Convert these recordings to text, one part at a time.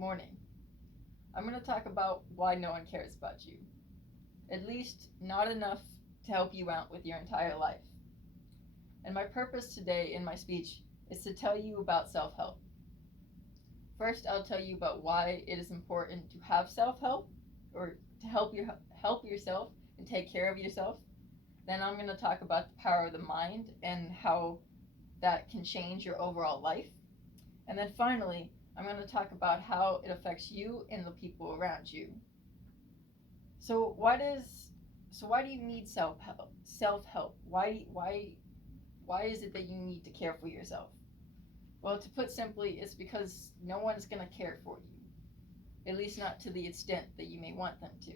morning. I'm going to talk about why no one cares about you. At least, not enough to help you out with your entire life. And my purpose today in my speech is to tell you about self help. First, I'll tell you about why it is important to have self help or to help yourself and take care of yourself. Then I'm going to talk about the power of the mind and how that can change your overall life. And then finally, I'm going to talk about how it affects you and the people around you. So why do you need self help? Self help. Why is it that you need to care for yourself? Well, to put simply, it's because no one's going to care for you. At least not to the extent that you may want them to.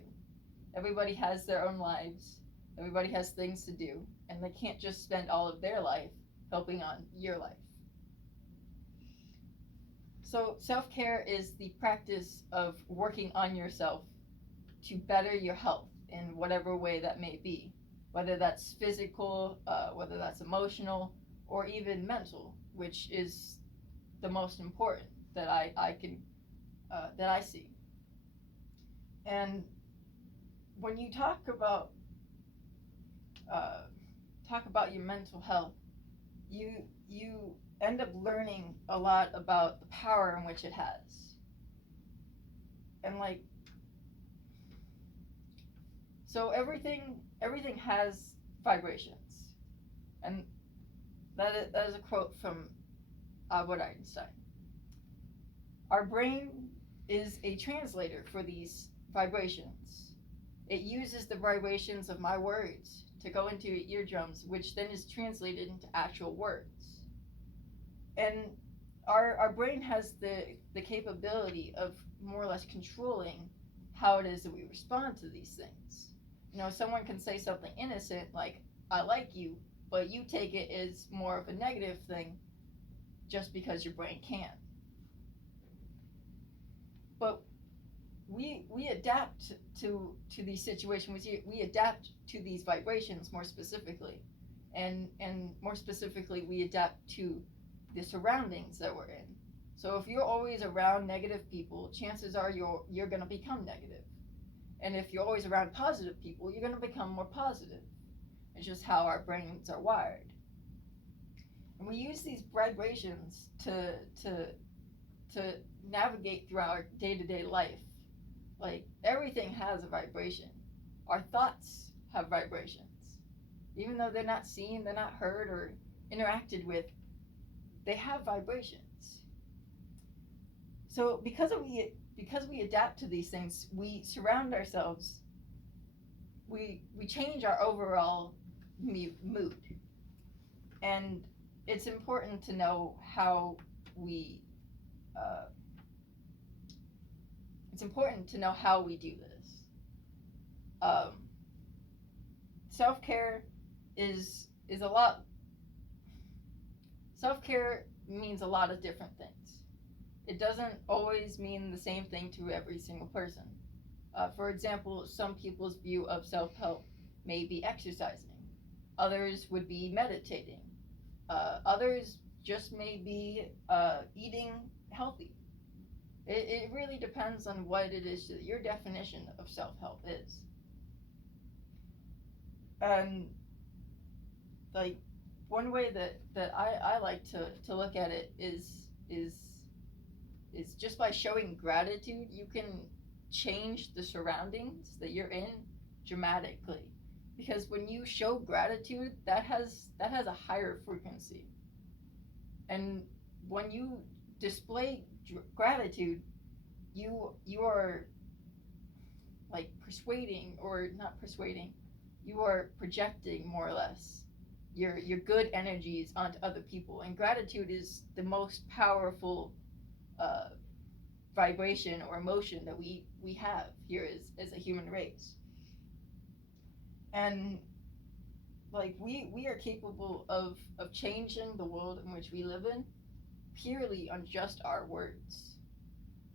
Everybody has their own lives. Everybody has things to do, and they can't just spend all of their life helping on your life. So, self care is the practice of working on yourself to better your health in whatever way that may be, whether that's physical, whether that's emotional, or even mental, which is the most important that I can that I see. And when you uh, talk about your mental health, you end up learning a lot about the power in which it has, and like so everything has vibrations, and that is a quote from Albert Einstein. Our brain is a translator for these vibrations. It uses the vibrations of my words to go into your eardrums, which then is translated into actual words. And our brain has the capability of more or less controlling how it is that we respond to these things. Someone can say something innocent like, I like you, but you take it as more of a negative thing just because your brain can. But we adapt to these situations. We adapt to these vibrations more specifically, and more specifically, we adapt to the surroundings that we're in. So if you're always around negative people, chances are you're gonna become negative. And if you're always around positive people, you're gonna become more positive. It's just how our brains are wired. And we use these vibrations to navigate through our day-to-day life. Like, everything has a vibration. Our thoughts have vibrations. Even though they're not seen, they're not heard or interacted with, they have vibrations. So because we adapt to these things, we surround ourselves, we change our overall mood. And it's important to know how we uh, do this. Um, Self care is a lot. Self care means a lot of different things. It doesn't always mean the same thing to every single person. For example, some people's view of self help may be exercising. Others would be meditating. Others just may be eating healthy. It really depends on what it is that your definition of self help is. And like one way that I like to look at it is just by showing gratitude, you can change the surroundings that you're in dramatically. Because when you show gratitude, that has a higher frequency. And when you display gratitude, you are like persuading, or not persuading, you are projecting more or less your good energies onto other people. And gratitude is the most powerful uh, vibration or emotion that we have here as a human race. And like we are capable of changing the world in which we live in purely on just our words.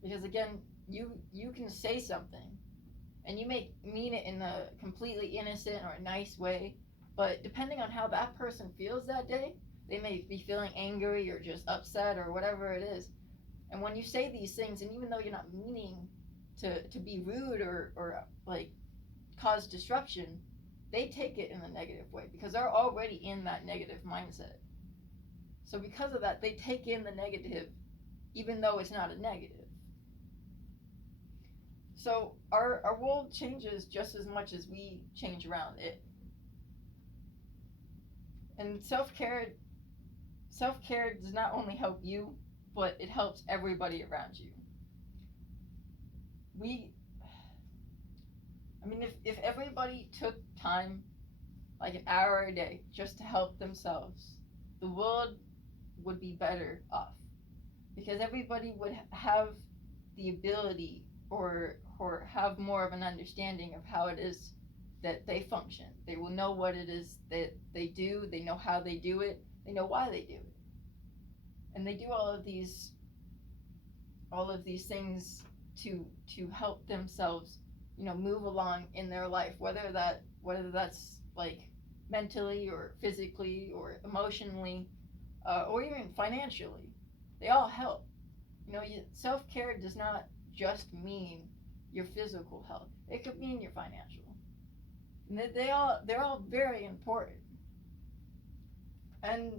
Because again, you can say something and you may mean it in a completely innocent or a nice way, but depending on how that person feels that day, they may be feeling angry or just upset or whatever it is. And when you say these things, and even though you're not meaning to be rude or like cause disruption, they take it in a negative way because they're already in that negative mindset. So because of that, they take in the negative even though it's not a negative. So our world changes just as much as we change around it. And self-care does not only help you, but it helps everybody around you. If everybody took time, like an hour a day, just to help themselves, the world would be better off. Because everybody would have the ability or have more of an understanding of how it is that they function. They will know what it is that they do, they know how they do it, they know why they do it. And they do all of these things to help themselves, move along in their life, whether that's like mentally or physically or emotionally, or even financially. They all help. Self-care does not just mean your physical health. It could mean your financial. And they're all very important. And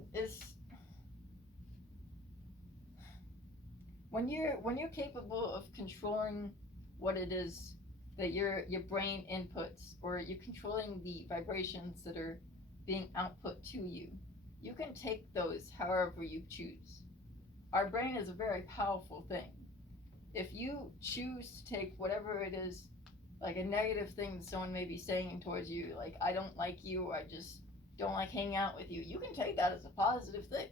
when you're capable of controlling what it is that your brain inputs, or you're controlling the vibrations that are being output to you, you can take those however you choose. Our brain is a very powerful thing. If you choose to take whatever it is, like a negative thing that someone may be saying towards you, like, I don't like you, or I just don't like hanging out with you, you can take that as a positive thing.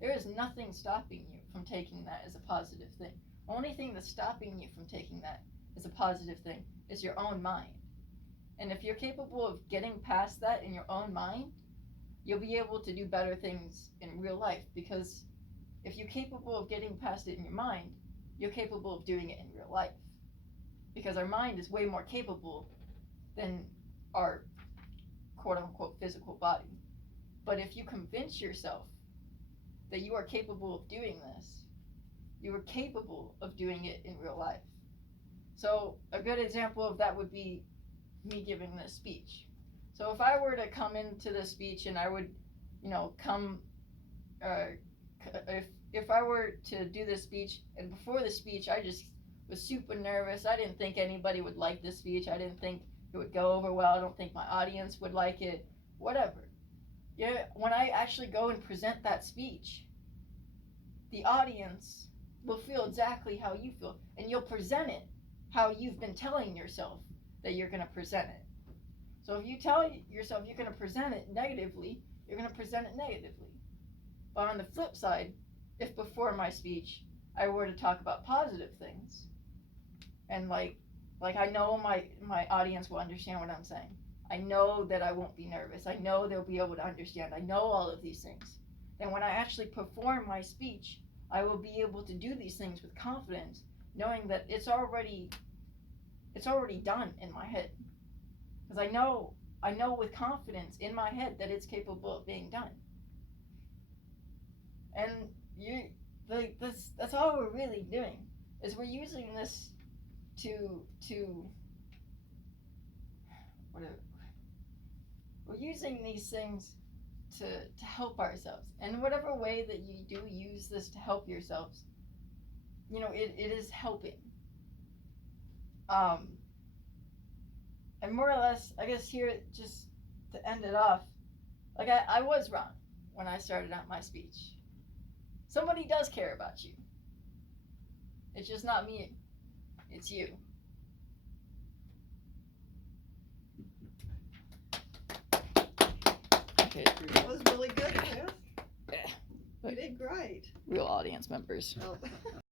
There is nothing stopping you from taking that as a positive thing. Only thing that's stopping you from taking that as a positive thing is your own mind. And if you're capable of getting past that in your own mind, you'll be able to do better things in real life. Because if you're capable of getting past it in your mind, you're capable of doing it in real life. Because our mind is way more capable than our quote-unquote physical body. But if you convince yourself that you are capable of doing this, you are capable of doing it in real life. So a good example of that would be me giving this speech. So if I were to come into this speech and I would, if I were to do this speech, and before the speech I just was super nervous, I didn't think anybody would like this speech, I didn't think it would go over well, I don't think my audience would like it, whatever. Yeah, when I actually go and present that speech, the audience will feel exactly how you feel, and you'll present it how you've been telling yourself that you're going to present it. So if you tell yourself you're going to present it negatively, you're going to present it negatively. But on the flip side, if before my speech I were to talk about positive things, and like I know my audience will understand what I'm saying, I know that I won't be nervous, I know they'll be able to understand, I know all of these things, then when I actually perform my speech, I will be able to do these things with confidence, knowing that it's already done in my head. Because I know with confidence in my head that it's capable of being done. And that's all we're really doing, is we're using this we're using these things to help ourselves. And whatever way that you do use this to help yourselves, it is helping. And more or less, I guess here, just to end it off, like I was wrong when I started out my speech. Somebody does care about you. It's just not me, it's you. Okay. That was really good, Jeff. Yeah. You did great. Real audience members. Oh.